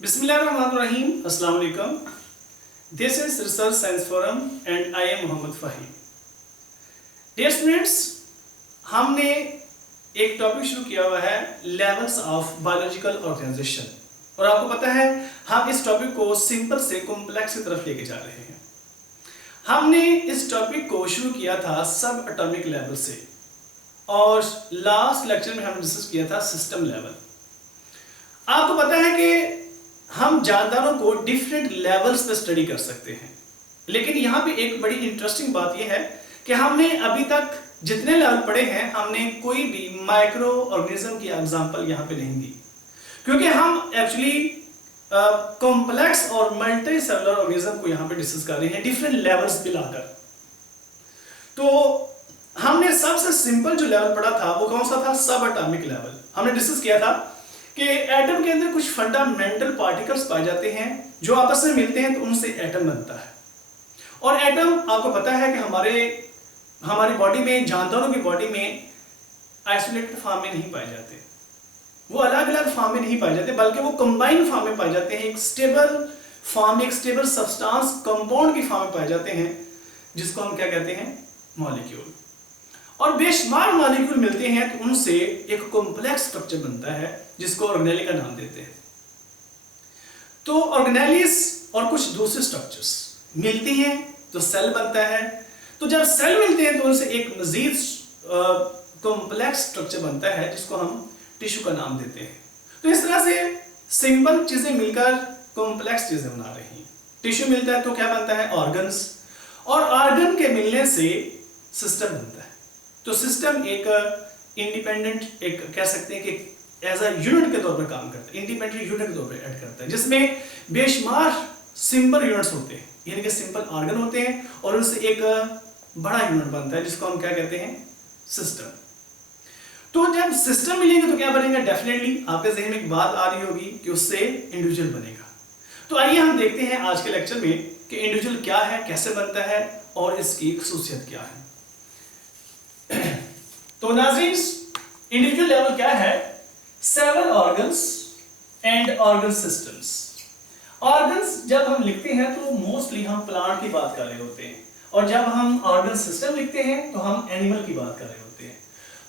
Bismillahirrahmanirrahim. Assalamu alaikum. This is Research Science Forum and I am Mohammed Fahim. Dear students, हमने एक topic शुरू किया हुआ है लेवल्स ऑफ बायोलॉजिकल ऑर्गेनाइजेशन और आपको पता है हम इस टॉपिक को सिंपल से कॉम्प्लेक्स की तरफ लेके जा रहे हैं। हमने इस टॉपिक को शुरू किया था सब एटॉमिक लेवल से और लास्ट लेक्चर में हमने डिस्कस किया था सिस्टम लेवल। आपको पता है कि हम जानदारों को डिफरेंट लेवल्स पे स्टडी कर सकते हैं, लेकिन यहाँ पे एक बड़ी इंटरेस्टिंग बात यह है कि हमने अभी तक जितने लेवल पढ़े हैं हमने कोई भी माइक्रो ऑर्गेनिज्म की एग्जांपल यहाँ पे नहीं दी, क्योंकि हम एक्चुअली कॉम्प्लेक्स और मल्टी सेलुलर ऑर्गेनिज्म को यहाँ पे डिस्कस कर रहे हैं डिफरेंट लेवल्स पे लाकर। तो हमने सबसे सिंपल जो लेवल पढ़ा था वो कौन सा था? सब एटॉमिक लेवल। हमने डिस्कस किया था कि एटम के अंदर कुछ फंडामेंटल पार्टिकल्स पाए जाते हैं जो आपस में मिलते हैं तो उनसे एटम बनता है। और एटम आपको पता है कि हमारी बॉडी में, जानदारों की बॉडी में आइसोलेटेड फॉर्म में नहीं पाए जाते, वो अलग अलग फॉर्म में नहीं पाए जाते, बल्कि वो कंबाइंड फॉर्म में पाए जाते हैं। एक स्टेबल फॉर्म, एक स्टेबल सब्सटेंस कंपाउंड की फॉर्म में पाए जाते हैं, जिसको हम क्या कहते हैं? मॉलिक्यूल। और बेशुमार मॉलिक्यूल मिलते हैं तो उनसे एक कॉम्प्लेक्स स्ट्रक्चर बनता है जिसको ऑर्गेनेली का नाम देते हैं। तो ऑर्गेनेलिस और कुछ दूसरे स्ट्रक्चर्स मिलती हैं तो सेल बनता है। तो जब सेल मिलते हैं तो उनसे एक मजीद कॉम्प्लेक्स स्ट्रक्चर बनता है जिसको हम टिश्यू का नाम देते हैं। तो इस तरह से सिंपल चीजें मिलकर कॉम्प्लेक्स चीजें बना रही हैं। टिश्यू मिलता है तो क्या बनता है? ऑर्गन्स। और ऑर्गन के मिलने से सिस्टम बनता है। तो सिस्टम एक इंडिपेंडेंट, एक कह सकते हैं कि एज अ यूनिट के तौर पर काम करता है, इंडिपेंडेंट यूनिट के तौर पर ऐड करता है, जिसमें बेशुमार सिंपल यूनिट्स होते हैं, यानी कि सिंपल ऑर्गन होते हैं और उनसे एक बड़ा यूनिट बनता है जिसको हम क्या कहते हैं? सिस्टम। तो जब सिस्टम मिलेंगे तो क्या बनेगा? डेफिनेटली आपके ज़हन में एक बात आ रही होगी कि उससे इंडिविजुअल बनेगा। तो आइए हम देखते हैं आज के लेक्चर में कि इंडिविजुअल क्या है, कैसे बनता है और इसकी खसूसियत क्या है। तो नाज़रीन, इंडिविजुअल लेवल क्या है? Several organs and organ systems. Organs जब हम लिखते हैं तो मोस्टली हम प्लांट की बात कर रहे होते हैं, और जब हम ऑर्गन सिस्टम लिखते हैं तो हम एनिमल की बात कर रहे होते हैं।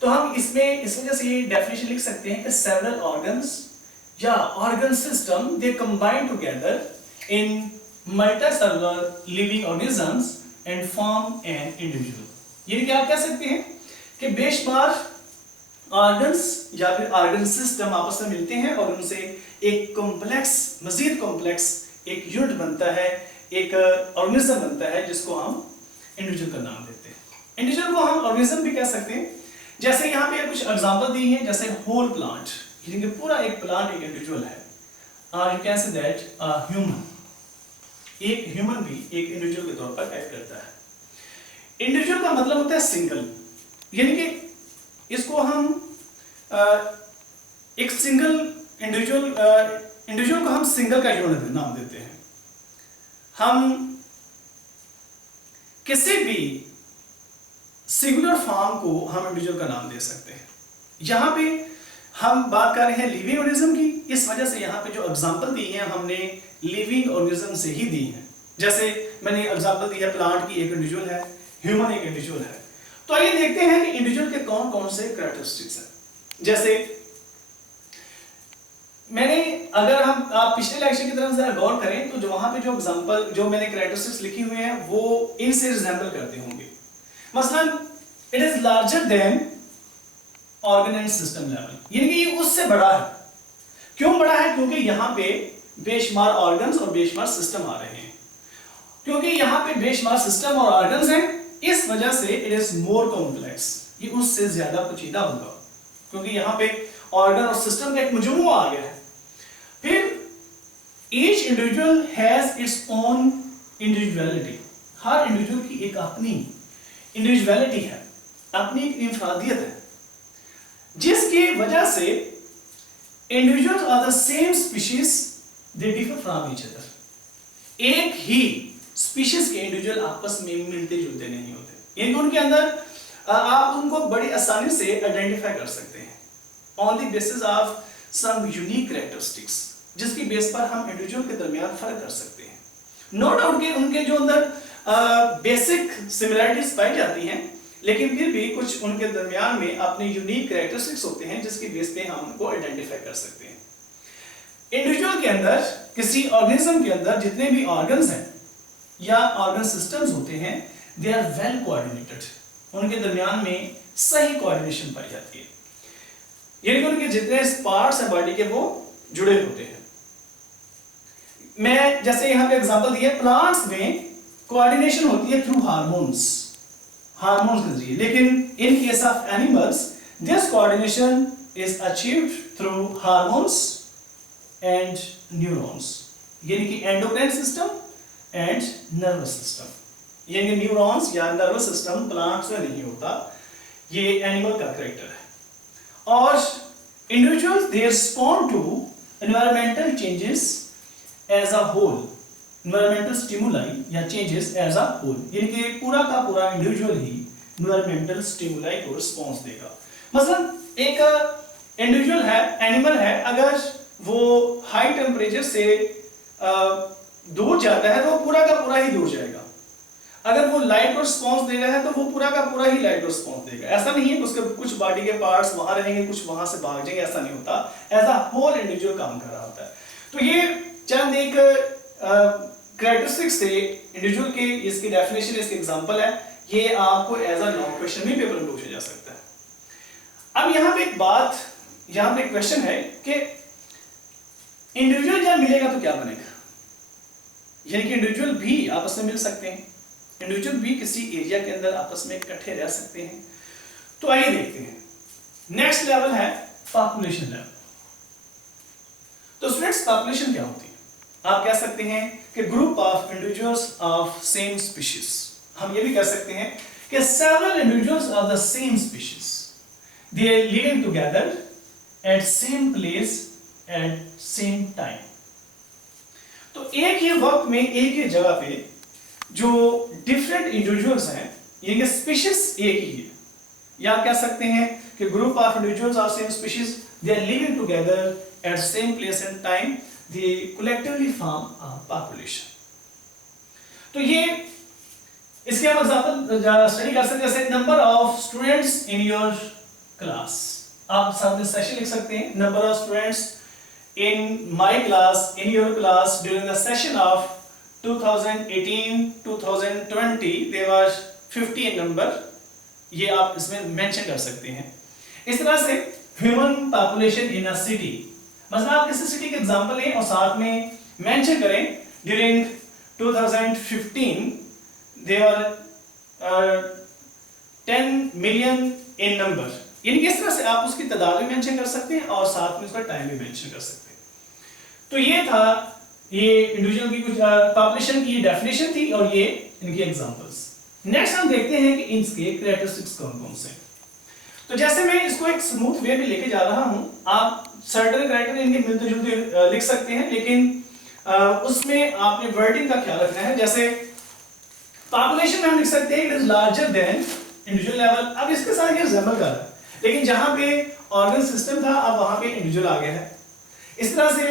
तो हम इसमें इस वजह से ये डेफिनेशन लिख सकते हैं कि सेवरल ऑर्गन्स या organ system they combine together in multicellular living organisms and form an individual. यानी कि आप कह सकते हैं कि बेशुमार ऑर्गन्स या फिर ऑर्गन सिस्टम आपस में मिलते हैं और उनसे एक कॉम्प्लेक्स, मजीद कॉम्प्लेक्स एक यूनिट बनता है, एक ऑर्गेनिज्म बनता है जिसको हम इंडिविजुअल का नाम देते हैं। इंडिविजुअल को हम ऑर्गेनिज्म भी कह सकते हैं। जैसे यहाँ पे कुछ एग्जांपल दी है, जैसे होल प्लांट, यानी कि पूरा एक प्लांट एक इंडिविजुअल है। You can say that human, एक ह्यूमन भी एक इंडिविजुअल के तौर पर एक्ट करता है। इंडिविजुअल का मतलब होता है सिंगल, यानी कि इसको हम एक सिंगल इंडिविजुअल को हम सिंगल का यूनिट नाम देते हैं। हम किसी भी सिंगुलर फॉर्म को हम इंडिविजुअल का नाम दे सकते हैं। यहां पे हम बात कर रहे हैं लिविंग ऑर्गेनिज्म की, इस वजह से यहां पे जो एग्जांपल दी है हमने लिविंग ऑर्गेनिज्म से ही दी है। जैसे मैंने एग्जांपल दी है प्लांट की, एक इंडिविजुअल है, ह्यूमन एक इंडिविजुअल है। तो आइए देखते हैं कि इंडिविजुअल के कौन कौन से कैरेक्टरिस्टिक्स हैं। जैसे मैंने, अगर आप पिछले लेक्चर की तरफ जरा गौर करें तो जो वहां पे जो एग्जांपल, जो मैंने कैरेक्टरिस्टिक्स लिखी हुए हैं वो इनसे रिजेंबल करते होंगे। मसलन it is larger than organ and system level, यानी कि ये उससे बड़ा है। क्यों बड़ा है? क्योंकि यहाँ पे बेशुमार ऑर्गन्स और बेशुमार सिस्टम आ रहे हैं। क्योंकि यहाँ पे बेशुमार सिस्टम और ऑर्गन्स हैं, इस वजह से इट इज मोर कॉम्प्लेक्स, ये उससे ज्यादा पेचीदा होगा, क्योंकि यहाँ पे ऑर्गन और सिस्टम का एक मजमूआ आ गया है। फिर each individual has its own individuality, her individual की एक अपनी इंडिविजुअलिटी है, अपनी एक इंफरादियत है, जिसकी वजह से individuals are the same species, they differ from each other. एक ही स्पीशीज के इंडिविजुअल आपस में मिलते जुलते नहीं होते, यानी उनके अंदर आप उनको बड़ी आसानी से आइडेंटिफाई कर सकते हैं on the basis of some unique characteristics. जिसकी बेस पर हम इंडिविजुअल के दरमियान फर्क कर सकते हैं। नो डाउट कि उनके जो अंदर बेसिक सिमिलरिटीज पाई जाती हैं, लेकिन फिर भी कुछ उनके दरमियान में अपने यूनिक कैरेक्टरिस्टिक्स होते हैं जिसकी बेस पे हम उनको आइडेंटिफाई कर सकते हैं। इंडिविजुअल के अंदर, किसी ऑर्गेनिज्म के अंदर जितने भी ऑर्गन्स हैं या ऑर्गन सिस्टम्स होते हैं, दे आर वेल कोऑर्डिनेटेड, उनके दरमियान में सही कोऑर्डिनेशन पाई जाती है, यानी कि उनके जितने पार्ट्स हैं बॉडी के वो जुड़े होते हैं। मैं जैसे यहां पे एग्जांपल दिया, प्लांट्स में कोऑर्डिनेशन होती है थ्रू हार्मोन्स के जरिए, लेकिन in case of animals this coordination is achieved through hormones and neurons, यानी कि endocrine system and nervous system. यानी न्यूरॉन्स या नर्वस सिस्टम प्लांट्स में नहीं होता, ये एनिमल का कैरेक्टर है। और individuals they respond to environmental changes as a whole, environmental stimuli या चेंजेस एज अ होल, यानी कि पूरा का पूरा इंडिविजुअल ही एनवायरमेंटल स्टिमुलाई को रिस्पॉन्स देगा। मतलब एक इंडिविजुअल है, एनिमल है, अगर वो हाई टेम्परेचर से दूर जाता है तो वो पूरा का पूरा ही दूर जाएगा। अगर वो लाइट को रिस्पॉन्स दे रहा है तो वो पूरा का पूरा ही लाइट को रिस्पॉन्स देगा। ऐसा नहीं है कि उसके कुछ बॉडी के पार्ट्स वहां रहेंगे, कुछ वहां से भाग जाएंगे, ऐसा नहीं होता। एज अ होल इंडिविजुअल काम कर रहा होता है। तो ये चंद एक कैरेक्टरिस्टिक्स थे इंडिविजुअल के, इसकी डेफिनेशन, इसके एग्जांपल है। ये आपको एज अ लॉन्ग क्वेश्चन भी पेपर में पूछा जा सकता है। अब यहाँ पे एक बात, यहाँ पे एक क्वेश्चन है कि इंडिविजुअल जब मिलेगा तो क्या बनेगा, यानी कि इंडिविजुअल भी आपस में मिल सकते हैं, इंडिविजुअल भी किसी एरिया के अंदर आपस में इकट्ठे रह सकते हैं। तो आइए देखते हैं। नेक्स्ट लेवल है पॉपुलेशन लेवल। तो स्टूडेंट्स, पॉपुलेशन क्या होती है? आप कह सकते हैं कि group of individuals of same species. हम ये भी कह सकते हैं कि several individuals of the same species, they are living together at same place at same time. तो एक ही वक्त में एक ही जगह पे जो डिफरेंट इंडिविजुअल्स हैं, यानी कि स्पीशीज एक ही है, या आप कह सकते हैं कि group of individuals of same species, they are living together at same place and time, they collectively form a population। तो ये इसके हम एग्जांपल स्टडी कर सकते हैं, जैसे number of students in your class. आप सामने सेशन लिख सकते हैं, number of students in my class, in your class during the session of 2018-2020 there was 50 in number। ये आप इसमें मेंशन कर सकते हैं। इस तरह से human population in a city, मतलब आप किसी सिटी के एग्जांपल लें और साथ में मेंशन करें during 2015 there were 10 million in number, यानी कि इस तरह से आप उसकी तादाद भी मेंशन कर सकते हैं और साथ में उसका टाइम भी मेंशन कर सकते हैं। तो ये था, ये इंडिविजुअल की कुछ पॉपुलेशन की डेफिनेशन थी और ये इनके एग्जांपल्स। नेक्स्ट हम देखते हैं कि इनके कैरेक्टरिस्टिक्स कौन-कौन से। तो जैसे मैं इसको एक स्मूथ वे में लेके जा रहा हूं, आप सर्टेन कैरेक्टर इनके मिलते जुलते लिख सकते हैं, लेकिन उसमें आपने वर्डिंग का ख्याल रखना है। जैसे पॉपुलेशन में हम लिख सकते हैं it is larger than individual level. अब इसके साथ ये रिजेंबल कर रहा है, लेकिन जहां पे ऑर्गन सिस्टम था अब वहां पे इंडिविजुअल आ गया है। इस तरह से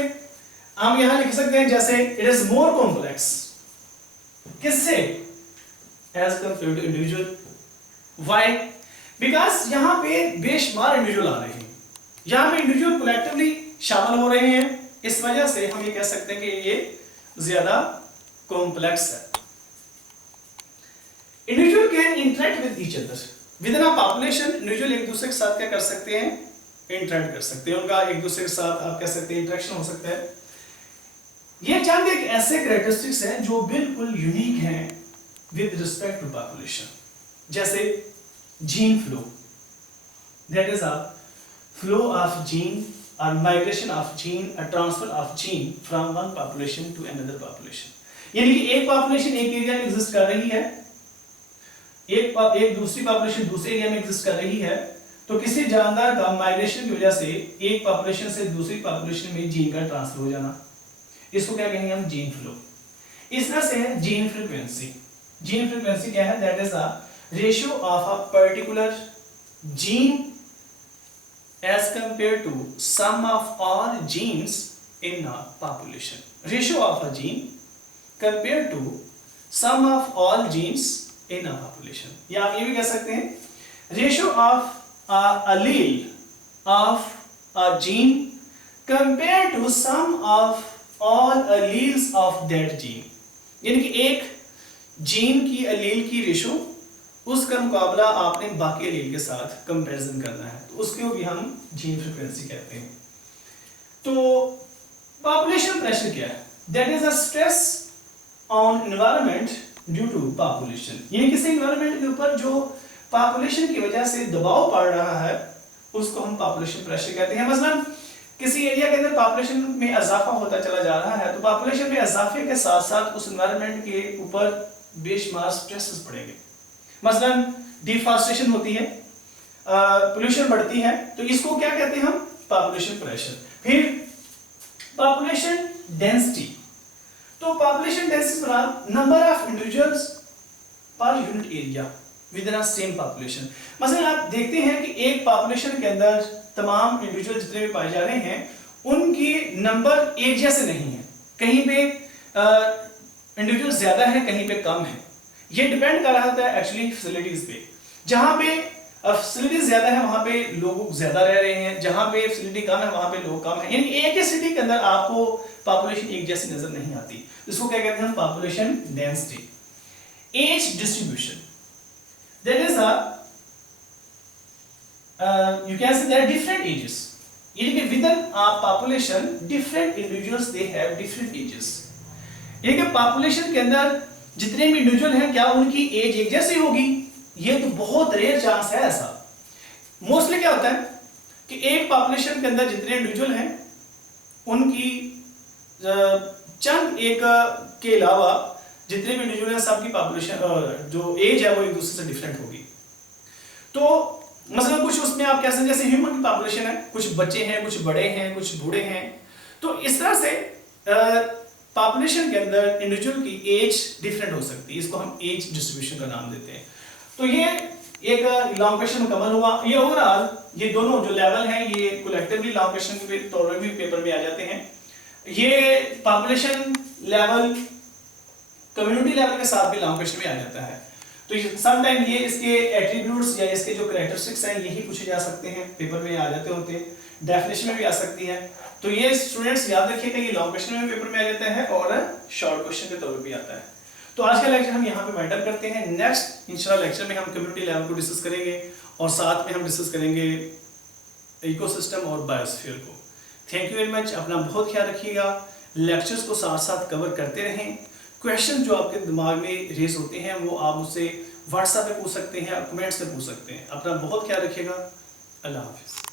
हम यहां लिख सकते हैं जैसे इट इज मोर कॉम्प्लेक्स, किससे? As compare to individual. Why? Because यहां पे बेशुमार इंडिविजुअल आ रहे हैं, यहां पे इंडिविजुअल कलेक्टिवली शामिल हो रहे हैं, इस वजह से हम ये कह सकते हैं कि ये ज्यादा कॉम्प्लेक्स है। Individual can interact with each other with in a population. Individual एक दूसरे के साथ क्या कर सकते हैं? इंटरेक्ट कर सकते हैं, उनका एक दूसरे के साथ आप कह सकते हैं इंटरेक्शन हो सकता है। ये चंद एक ऐसे कैरेक्टरिस्टिक्स हैं जो बिल्कुल यूनिक हैं विद रिस्पेक्ट टू पॉपुलेशन। जैसे gene flow, that is a flow of gene और migration of gene, a transfer of gene from one population to another population. यानी कि एक पॉपुलेशन एक एरिया में एग्जिस्ट कर रही है, एक दूसरी पॉपुलेशन दूसरे एरिया में एग्जिस्ट कर रही है, तो किसी जानदार का माइग्रेशन की वजह से एक पॉपुलेशन से दूसरी पॉपुलेशन में जीन का ट्रांसफर हो जाना, इसको क्या कहेंगे हम? Gene flow. इस तरह से है जीन फ्रीक्वेंसी। जीन फ्रीक्वेंसी क्या है? That is a ratio of a particular gene as compare to sum of all genes in a population. Ratio of a gene compared to sum of all genes in a population. या आप ये भी कह सकते हैं ratio of a allele of a gene compared to sum of all alleles of that gene. यानी कि एक जीन की अलील की रेशो उसका मुकाबला आपने बाकी अलील के साथ कंपैरिजन करना है, तो उसको भी हम जीन फ्रीक्वेंसी कहते हैं। तो पॉपुलेशन प्रेशर क्या है? That is a stress on environment due to population, यानी किसी एनवायरनमेंट के ऊपर जो पॉपुलेशन की वजह से दबाव पड़ रहा है उसको हम पॉपुलेशन प्रेशर कहते हैं। मसलन किसी एरिया के अंदर पॉपुलेशन में इजाफा होता चला जा रहा है, तो पॉपुलेशन में इजाफे के साथ साथ उस एनवायरनमेंट के ऊपर बेशुमार स्ट्रेसेस पड़ेंगे। मसलन डिफॉरेस्टेशन होती है, पोल्यूशन बढ़ती है, तो इसको क्या कहते हैं हम? Population pressure. फिर पॉपुलेशन डेंसिटी, तो पॉपुलेशन डेंसिटी बना number of individuals per unit area with in same population. मसलन आप देखते हैं कि एक पॉपुलेशन के अंदर तमाम इंडिविजुअल जितने भी पाए जा रहे हैं उनकी नंबर एक जैसे नहीं है, कहीं पे इंडिविजुअल ज्यादा है, कहीं पे कम है। ये डिपेंड कर रहा था एक्चुअली फैसिलिटीज पे। जहां पे फैसिलिटीज ज्यादा है वहां पे लोग ज्यादा रह रहे हैं, जहां पे फैसिलिटी कम है वहां पे लोग कम है, यानी एक ही सिटी के अंदर आपको पॉपुलेशन एक जैसी नजर नहीं आती। इसको क्या कहते हैं? Population density. Age distribution, that is a you can say there are different ages, यानी कि within a population different individuals they have different ages, यानी कि population के अंदर जितने भी इंडिविजुअल हैं क्या उनकी एज एक जैसी होगी? ये तो बहुत रेयर चांस है ऐसा। मोस्टली क्या होता है कि एक पॉपुलेशन के अंदर जितने इंडिविजुअल हैं उनकी चंद एक के अलावा जितने भी इंडिविजुअल हैं सबकी पॉपुलेशन जो एज है वो एक दूसरे से डिफरेंट होगी। तो मसलन कुछ उसमें आप कह सकते हैं जैसे ह्यूमन की पॉपुलेशन है, कुछ बच्चे हैं, कुछ बड़े हैं, कुछ बूढ़े हैं, तो इस तरह से पॉपुलेशन के अंदर इंडिविजुअल की एज डिफरेंट हो सकती है। इसको हम एज डिस्ट्रीब्यूशन का नाम देते हैं। तो ये एक लॉन्ग क्वेश्चन मुकम्मल हुआ। ये ओवरऑल ये दोनों जो लेवल हैं ये कलेक्टिवली लॉन्ग क्वेश्चन के तौर पर भी पेपर में आ जाते हैं। ये पॉपुलेशन लेवल कम्युनिटी लेवल के साथ भी लॉन्ग क्वेश्चन में आ जाता है। तो सम टाइम ये इसके एट्रीब्यूट्स या इसके जो कैरेक्टरिस्टिक्स हैं यही पूछे जा सकते हैं, पेपर में आ जाते होते हैं, डेफिनेशन में भी आ सकती है। तो ये स्टूडेंट्स याद रखिएगा ये लॉन्ग क्वेश्चन में पेपर में आ जाता है और शॉर्ट क्वेश्चन के तौर पे भी आता है। तो आज का लेक्चर हम यहाँ पे वाइंड अप करते हैं। नेक्स्ट इंशाल्लाह लेक्चर में हम कम्युनिटी लेवल को डिस्कस करेंगे और साथ में हम डिस्कस करेंगे इकोसिस्टम और बायोस्फीयर को। Thank you very much. अपना बहुत ख्याल रखिएगा, लेक्चर्स को साथ साथ कवर करते रहें। क्वेश्चन जो आपके दिमाग में रेज होते हैं वो आप मुझसे व्हाट्सएप पे पूछ सकते हैं, कमेंट्स में पूछ सकते हैं। अपना बहुत ख्याल रखिएगा। अल्लाह हाफिज़।